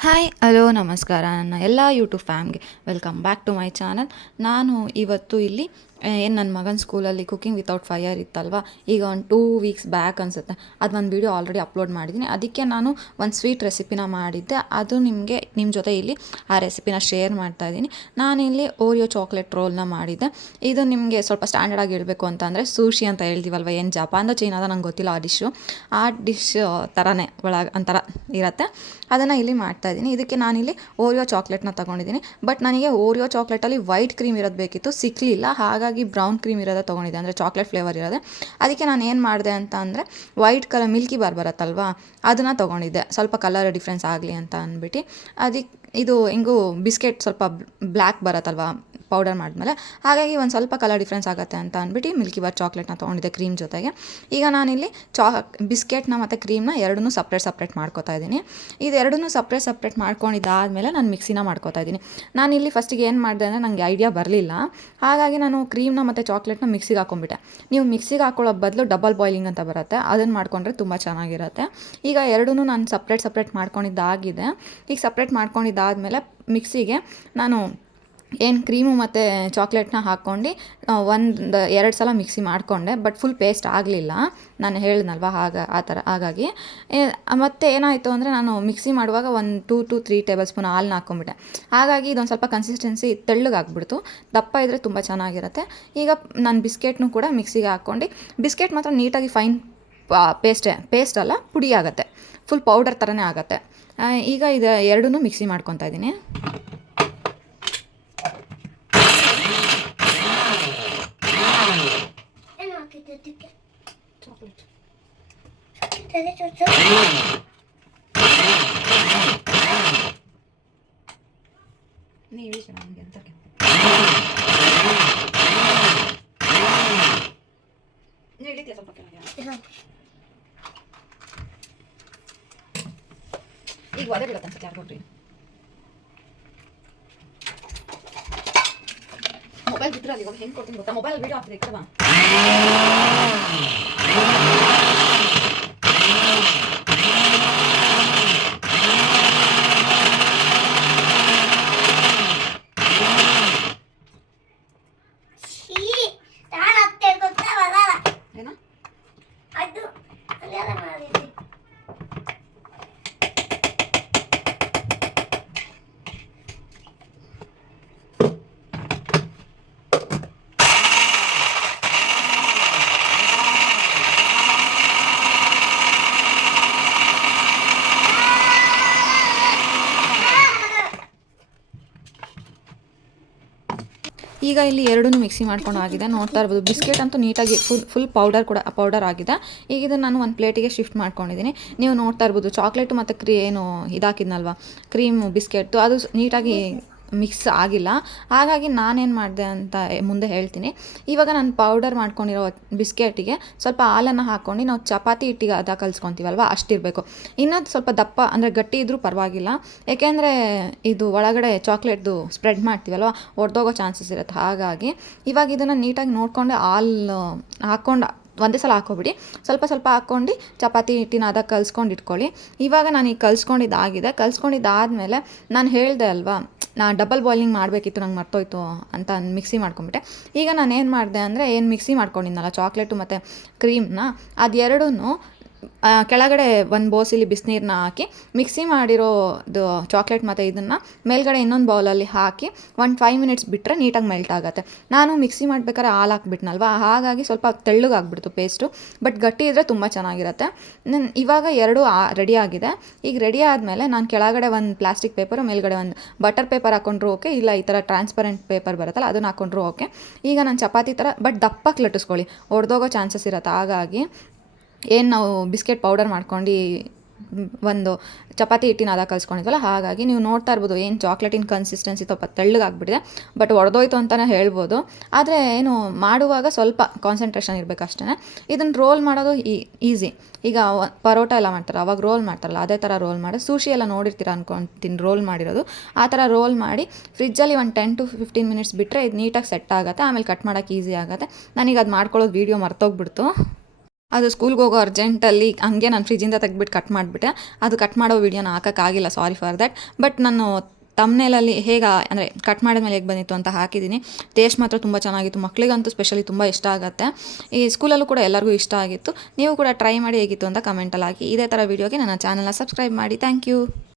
Hi hello ನಮಸ್ಕಾರ ನನ್ನ ಎಲ್ಲ ಯೂಟ್ಯೂಬ್ ಫ್ಯಾಮ್ಗೆ welcome back to my channel. ನಾನು ಇವತ್ತು ಇಲ್ಲಿ ಏನು ನನ್ನ ಮಗನ ಸ್ಕೂಲಲ್ಲಿ ಕುಕಿಂಗ್ ವಿತೌಟ್ ಫೈರ್ ಇತ್ತಲ್ವ, ಈಗ ಒಂದು 2 ವೀಕ್ಸ್ ಬ್ಯಾಕ್ ಅನಿಸುತ್ತೆ, ಅದು ಒಂದು ವೀಡಿಯೋ ಆಲ್ರೆಡಿ ಅಪ್ಲೋಡ್ ಮಾಡಿದ್ದೀನಿ. ಅದಕ್ಕೆ ನಾನು ಒಂದು ಸ್ವೀಟ್ ರೆಸಿಪಿನ ಮಾಡಿದ್ದೆ, ಅದು ನಿಮಗೆ ನಿಮ್ಮ ಜೊತೆ ಇಲ್ಲಿ ಆ ರೆಸಿಪಿನ ಶೇರ್ ಮಾಡ್ತಾಯಿದ್ದೀನಿ. ನಾನಿಲ್ಲಿ ಓರಿಯೋ ಚಾಕ್ಲೇಟ್ ರೋಲ್ನ ಮಾಡಿದ್ದೆ. ಇದು ನಿಮಗೆ ಸ್ವಲ್ಪ ಸ್ಟ್ಯಾಂಡರ್ಡಾಗಿ ಹೇಳಬೇಕು ಅಂತಂದರೆ ಸೂಶಿ ಅಂತ ಹೇಳ್ತೀವಲ್ವ, ಏನು ಜಪಾನ್ದ ಚೈನಾದ ನಂಗೆ ಗೊತ್ತಿಲ್ಲ ಆ ಡಿಶ್ಶು, ಆ ಡಿಶ್ ಥರನೇ ಒಳಗೆ ಒಂಥರ ಇರುತ್ತೆ, ಅದನ್ನು ಇಲ್ಲಿ ಮಾಡ್ತಾಯಿದ್ದೀನಿ. ಇದಕ್ಕೆ ನಾನಿಲ್ಲಿ ಓರಿಯೋ ಚಾಕ್ಲೇಟ್ನ ತೊಗೊಂಡಿದ್ದೀನಿ. ಬಟ್ ನನಗೆ ಓರಿಯೋ ಚಾಕ್ಲೇಟಲ್ಲಿ ವೈಟ್ ಕ್ರೀಮ್ ಇರೋದು ಬೇಕಿತ್ತು, ಸಿಕ್ಕಲಿಲ್ಲ. ಹಾಗಾಗಿ ಬ್ರೌನ್ ಕ್ರೀಮ್ ಇರೋದೇ ತೊಗೊಂಡಿದ್ದೆ, ಅಂದರೆ ಚಾಕ್ಲೇಟ್ ಫ್ಲೇವರ್ ಇರೋದೆ. ಅದಕ್ಕೆ ನಾನು ಏನು ಮಾಡಿದೆ ಅಂತ ಅಂದರೆ ವೈಟ್ ಕಲರ್ ಮಿಲ್ಕಿ ಬಾರ್ ಬರುತ್ತಲ್ವಾ, ಅದನ್ನು ತೊಗೊಂಡಿದ್ದೆ, ಸ್ವಲ್ಪ ಕಲರ್ ಡಿಫ್ರೆನ್ಸ್ ಆಗಲಿ ಅಂತ ಅಂದ್ಬಿಟ್ಟು. ಅದಕ್ಕೆ ಇದು ಹೆಂಗೂ ಬಿಸ್ಕೆಟ್ ಸ್ವಲ್ಪ ಬ್ಲ್ಯಾಕ್ ಬರುತ್ತಲ್ವಾ ಪೌಡರ್ ಮಾಡಿದ್ಮೇಲೆ, ಹಾಗಾಗಿ ಒಂದು ಸ್ವಲ್ಪ ಕಲರ್ ಡಿಫ್ರೆನ್ಸ್ ಆಗುತ್ತೆ ಅಂತ ಅಂದ್ಬಿಟ್ಟು ಮಿಲ್ಕಿ ಬಾರ್ ಚಾಕ್ಲೇಟ್ನ ತೊಗೊಂಡಿದ್ದೆ ಕ್ರೀಮ್ ಜೊತೆಗೆ. ಈಗ ನಾನಿಲ್ಲಿ ಬಿಸ್ಕೆಟ್ನ ಮತ್ತು ಕ್ರೀಮ್ನ ಎರಡನ್ನೂ ಸಪ್ರೇಟ್ ಮಾಡ್ಕೊತಾ ಇದ್ದೀನಿ. ಇದೆರಡನ್ನೂ ಸಪ್ರೇಟ್ ಮಾಡ್ಕೊಂಡಿದ್ದಾದಮೇಲೆ ನಾನು ಮಿಕ್ಸಿನ ಮಾಡ್ಕೊತಾ ಇದ್ದೀನಿ. ನಾನಿಲ್ಲಿ ಫಸ್ಟಿಗೆ ಏನು ಮಾಡಿದೆ ಅಂದರೆ ನನಗೆ ಐಡಿಯಾ ಬರಲಿಲ್ಲ, ಹಾಗಾಗಿ ನಾನು ಕ್ರೀಮ್ನ ಮತ್ತು ಚಾಕ್ಲೇಟ್ನ ಮಿಕ್ಸಿಗೆ ಹಾಕ್ಕೊಂಬಿಟ್ಟೆ. ನೀವು ಮಿಕ್ಸಿಗೆ ಹಾಕೊಳ್ಳೋ ಬದಲು ಡಬಲ್ ಬಾಯ್ಲಿಂಗ್ ಅಂತ ಬರುತ್ತೆ, ಅದನ್ನು ಮಾಡ್ಕೊಂಡ್ರೆ ತುಂಬ ಚೆನ್ನಾಗಿರುತ್ತೆ. ಈಗ ಎರಡೂ ನಾನು ಸಪ್ರೇಟ್ ಮಾಡ್ಕೊಂಡಿದ್ದಾಗಿದೆ. ಈಗ ಸಪ್ರೇಟ್ ಮಾಡ್ಕೊಂಡಿದ್ದಾದಮೇಲೆ ಮಿಕ್ಸಿಗೆ ನಾನು ಏನು ಕ್ರೀಮು ಮತ್ತು ಚಾಕ್ಲೇಟ್ನ ಹಾಕ್ಕೊಂಡು 1-2 ಸಲ ಮಿಕ್ಸಿ ಮಾಡಿಕೊಂಡೆ. ಬಟ್ ಫುಲ್ ಪೇಸ್ಟ್ ಆಗಲಿಲ್ಲ, ನಾನು ಹೇಳಿದ್ನಲ್ವ ಆ ಥರ. ಹಾಗಾಗಿ ಮತ್ತು ಏನಾಯಿತು ಅಂದರೆ ನಾನು ಮಿಕ್ಸಿ ಮಾಡುವಾಗ 1-2-3 ಟೇಬಲ್ ಸ್ಪೂನ್ ಹಾಲನ್ನ ಹಾಕ್ಕೊಂಬಿಟ್ಟೆ. ಹಾಗಾಗಿ ಇದೊಂದು ಸ್ವಲ್ಪ ಕನ್ಸಿಸ್ಟೆನ್ಸಿ ತೆಳ್ಳಗಾಗ್ಬಿಡ್ತು. ದಪ್ಪ ಇದ್ದರೆ ತುಂಬ ಚೆನ್ನಾಗಿರುತ್ತೆ. ಈಗ ನಾನು ಬಿಸ್ಕೆಟ್ನು ಕೂಡ ಮಿಕ್ಸಿಗೆ ಹಾಕ್ಕೊಂಡು, ಬಿಸ್ಕೆಟ್ ಮಾತ್ರ ನೀಟಾಗಿ ಫೈನ್ ಪೇಸ್ಟ್ ಅಲ್ಲ, ಪುಡಿ ಆಗುತ್ತೆ, ಫುಲ್ ಪೌಡರ್ ಥರನೇ ಆಗುತ್ತೆ. ಈಗ ಇದು ಎರಡೂ ಮಿಕ್ಸಿ ಮಾಡ್ಕೊತಾ ಇದ್ದೀನಿ. ಈಗ ಒಲೆ ಬೀಳತ್ತೆ ಅನ್ಸುತ್ತೆ, ಯಾರು ಕೊಟ್ರಿ ಮೊಬೈಲ್ ಬಿದ್ರಲ್ಲಿ ಇವಾಗ ಹೆಂಗೆ ಕೊಡ್ತೀನಿ ಗೊತ್ತಾ, ಮೊಬೈಲ್ ವೀಡಿಯೋ ಆಗ್ತದೆ ಕಡವಾ. ಈಗ ಇಲ್ಲಿ ಎರಡೂ ಮಿಕ್ಸಿ ಮಾಡ್ಕೊಂಡು ಆಗಿದೆ, ನೋಡ್ತಾ ಇರ್ಬೋದು. ಬಿಸ್ಕೆಟ್ ಅಂತೂ ನೀಟಾಗಿ ಫುಲ್ ಪೌಡರ್ ಆಗಿದೆ. ಈಗ ಇದನ್ನು ನಾನು ಒಂದು ಪ್ಲೇಟಿಗೆ ಶಿಫ್ಟ್ ಮಾಡ್ಕೊಂಡಿದ್ದೀನಿ. ನೀವು ನೋಡ್ತಾ ಇರ್ಬೋದು ಚಾಕ್ಲೇಟು ಮತ್ತು ಏನು ಇದಾಕಿದ್ನಲ್ವ ಕ್ರೀಮು ಬಿಸ್ಕೆಟ್ಟು, ಅದು ನೀಟಾಗಿ ಮಿಕ್ಸ್ ಆಗಿಲ್ಲ. ಹಾಗಾಗಿ ನಾನೇನು ಮಾಡಿದೆ ಅಂತ ಮುಂದೆ ಹೇಳ್ತೀನಿ. ಇವಾಗ ನಾನು ಪೌಡರ್ ಮಾಡ್ಕೊಂಡಿರೋ ಬಿಸ್ಕೆಟಿಗೆ ಸ್ವಲ್ಪ ಹಾಲನ್ನು ಹಾಕ್ಕೊಂಡು ನಾವು ಚಪಾತಿ ಹಿಟ್ಟಿಗೆ ಅದ ಕಲಿಸ್ಕೊತೀವಲ್ವ, ಅಷ್ಟಿರಬೇಕು. ಇನ್ನೊಂದು ಸ್ವಲ್ಪ ದಪ್ಪ ಅಂದರೆ ಗಟ್ಟಿ ಇದ್ದರೂ ಪರವಾಗಿಲ್ಲ, ಏಕೆಂದರೆ ಇದು ಒಳಗಡೆ ಚಾಕ್ಲೇಟ್ದು ಸ್ಪ್ರೆಡ್ ಮಾಡ್ತೀವಲ್ವ, ಒಡೆದೋಗೋ ಚಾನ್ಸಸ್ ಇರುತ್ತೆ. ಹಾಗಾಗಿ ಇವಾಗ ಇದನ್ನು ನೀಟಾಗಿ ನೋಡಿಕೊಂಡು ಹಾಲು ಹಾಕ್ಕೊಂಡು ಒಂದೇ ಸಲ ಹಾಕೋಬಿಡಿ, ಸ್ವಲ್ಪ ಹಾಕ್ಕೊಂಡು ಚಪಾತಿ ಹಿಟ್ಟಿನ ಅದ ಕಲಿಸ್ಕೊಂಡು ಇಟ್ಕೊಳ್ಳಿ. ಇವಾಗ ನಾನು ಈಗ ಕಲಿಸ್ಕೊಂಡಿದ್ದಾದಮೇಲೆ ನಾನು ಹೇಳಿದೆ ಅಲ್ವಾ, ನಾನು ಡಬಲ್ ಬಾಯ್ಲಿಂಗ್ ಮಾಡಬೇಕಿತ್ತು, ನಂಗೆ ಮರ್ತೋಯ್ತು ಅಂತ ಮಿಕ್ಸಿ ಮಾಡ್ಕೊಂಬಿಟ್ಟೆ. ಈಗ ನಾನು ಏನು ಮಾಡಿದೆ ಅಂದರೆ ಏನು ಮಿಕ್ಸಿ ಮಾಡ್ಕೊಂಡಿದ್ನಲ್ಲ ಚಾಕ್ಲೇಟು ಮತ್ತು ಕ್ರೀಮ್ನ, ಅದೆರಡೂ ಕೆಳಗಡೆ ಒಂದು ಬೋಸಿಲಿ ಬಿಸಿನೀರನ್ನ ಹಾಕಿ ಮಿಕ್ಸಿ ಮಾಡಿರೋದು ಚಾಕ್ಲೇಟ್ ಮತ್ತು ಇದನ್ನು ಮೇಲ್ಗಡೆ ಇನ್ನೊಂದು ಬೌಲಲ್ಲಿ ಹಾಕಿ 5 ಮಿನಿಟ್ಸ್ ಬಿಟ್ಟರೆ ನೀಟಾಗಿ ಮೆಲ್ಟ್ ಆಗುತ್ತೆ. ನಾನು ಮಿಕ್ಸಿ ಮಾಡ್ಬೇಕಾದ್ರೆ ಹಾಲು ಹಾಕ್ಬಿಟ್ನಲ್ವ, ಹಾಗಾಗಿ ಸ್ವಲ್ಪ ತೆಳ್ಳಗಾಗ್ಬಿಡ್ತು ಪೇಸ್ಟು. ಬಟ್ ಗಟ್ಟಿ ಇದ್ದರೆ ತುಂಬ ಚೆನ್ನಾಗಿರುತ್ತೆ. ಇವಾಗ ಎರಡೂ ರೆಡಿ ಆಗಿದೆ. ಈಗ ರೆಡಿ ಆದಮೇಲೆ ನಾನು ಕೆಳಗಡೆ ಒಂದು ಪ್ಲಾಸ್ಟಿಕ್ ಪೇಪರು, ಮೇಲ್ಗಡೆ ಒಂದು ಬಟರ್ ಪೇಪರ್ ಹಾಕ್ಕೊಂಡ್ರು ಓಕೆ, ಇಲ್ಲ ಈ ಥರ ಟ್ರಾನ್ಸ್ಪರೆಂಟ್ ಪೇಪರ್ ಬರುತ್ತಲ್ಲ ಅದನ್ನು ಹಾಕ್ಕೊಂಡ್ರು ಓಕೆ. ಈಗ ನಾನು ಚಪಾತಿ ಥರ ಬಟ್ ದಪ್ಪಕ್ಕೆ ಲಟ್ಟಿಸ್ಕೊಳ್ಳಿ, ಒಡೆದೋಗೋ ಚಾನ್ಸಸ್ ಇರುತ್ತೆ. ಹಾಗಾಗಿ ಏನು ನಾವು ಬಿಸ್ಕೆಟ್ ಪೌಡರ್ ಮಾಡ್ಕೊಂಡು ಒಂದು ಚಪಾತಿ ಹಿಟ್ಟಿನ ಅದ ಕಲಿಸ್ಕೊಂಡಿದ್ವಲ್ಲ, ಹಾಗಾಗಿ ನೀವು ನೋಡ್ತಾ ಇರ್ಬೋದು ಏನು ಚಾಕ್ಲೇಟಿನ ಕನ್ಸಿಸ್ಟೆನ್ಸಿ ಸ್ವಲ್ಪ ತೆಳ್ಳಗಾಗ್ಬಿಟ್ಟಿದೆ. ಬಟ್ ಒಡೆದೋಯ್ತು ಅಂತಲೇ ಹೇಳ್ಬೋದು. ಆದರೆ ಏನು ಮಾಡುವಾಗ ಸ್ವಲ್ಪ ಕಾನ್ಸಂಟ್ರೇಷನ್ ಇರಬೇಕು ಅಷ್ಟೇ. ಇದನ್ನು ರೋಲ್ ಮಾಡೋದು ಈಸಿ. ಈಗ ಪರೋಟ ಎಲ್ಲ ಮಾಡ್ತಾರೆ ಅವಾಗ ರೋಲ್ ಮಾಡ್ತಾರಲ್ಲ, ಅದೇ ಥರ ರೋಲ್ ಮಾಡಿ, ಸೂಶಿ ಎಲ್ಲ ನೋಡಿರ್ತೀರ ಅನ್ಕೊತೀನಿ ರೋಲ್ ಮಾಡಿರೋದು, ಆ ಥರ ರೋಲ್ ಮಾಡಿ ಫ್ರಿಜ್ಜಲ್ಲಿ ಒಂದು 10-15 ಮಿನಿಟ್ಸ್ ಬಿಟ್ಟರೆ ಇದು ನೀಟಾಗಿ ಸೆಟ್ ಆಗುತ್ತೆ. ಆಮೇಲೆ ಕಟ್ ಮಾಡೋಕ್ಕೆ ಈಸಿ ಆಗುತ್ತೆ. ನನಗೆ ಅದು ಮಾಡ್ಕೊಳ್ಳೋದು ವೀಡಿಯೋ ಮರ್ತೋಗ್ಬಿಡ್ತು. ಅದು ಸ್ಕೂಲ್ಗೆ ಹೋಗೋ ಅರ್ಜೆಂಟಲ್ಲಿ ಹಂಗೆ ನಾನು ಫ್ರಿಜ್ಜಿಂದ ತೆಗ್ದುಬಿಟ್ಟು ಕಟ್ ಮಾಡಿಬಿಟ್ಟೆ. ಅದು ಕಟ್ ಮಾಡೋ ವೀಡಿಯೋನ ಹಾಕೋಕ್ಕಾಗಿಲ್ಲ, ಸಾರಿ ಫಾರ್ ದ್ಯಾಟ್. ಬಟ್ ನಾನು ತಮ್ನೇಲಲ್ಲಿ ಅಂದರೆ ಕಟ್ ಮಾಡಿದ್ಮೇಲೆ ಹೇಗೆ ಬಂದಿತ್ತು ಅಂತ ಹಾಕಿದ್ದೀನಿ. ಟೇಸ್ಟ್ ಮಾತ್ರ ತುಂಬ ಚೆನ್ನಾಗಿತ್ತು. ಮಕ್ಕಳಿಗಂತೂ ಸ್ಪೆಷಲಿ ತುಂಬ ಇಷ್ಟ ಆಗುತ್ತೆ. ಈ ಸ್ಕೂಲಲ್ಲೂ ಕೂಡ ಎಲ್ಲರಿಗೂ ಇಷ್ಟ ಆಗಿತ್ತು. ನೀವು ಕೂಡ ಟ್ರೈ ಮಾಡಿ ಹೇಗಿತ್ತು ಅಂತ ಕಮೆಂಟಲ್ಲಿ ಹಾಕಿ. ಇದೇ ಥರ ವೀಡಿಯೋಗೆ ನನ್ನ ಚಾನಲ್ನ ಸಬ್ಸ್ಕ್ರೈಬ್ ಮಾಡಿ. Thank you.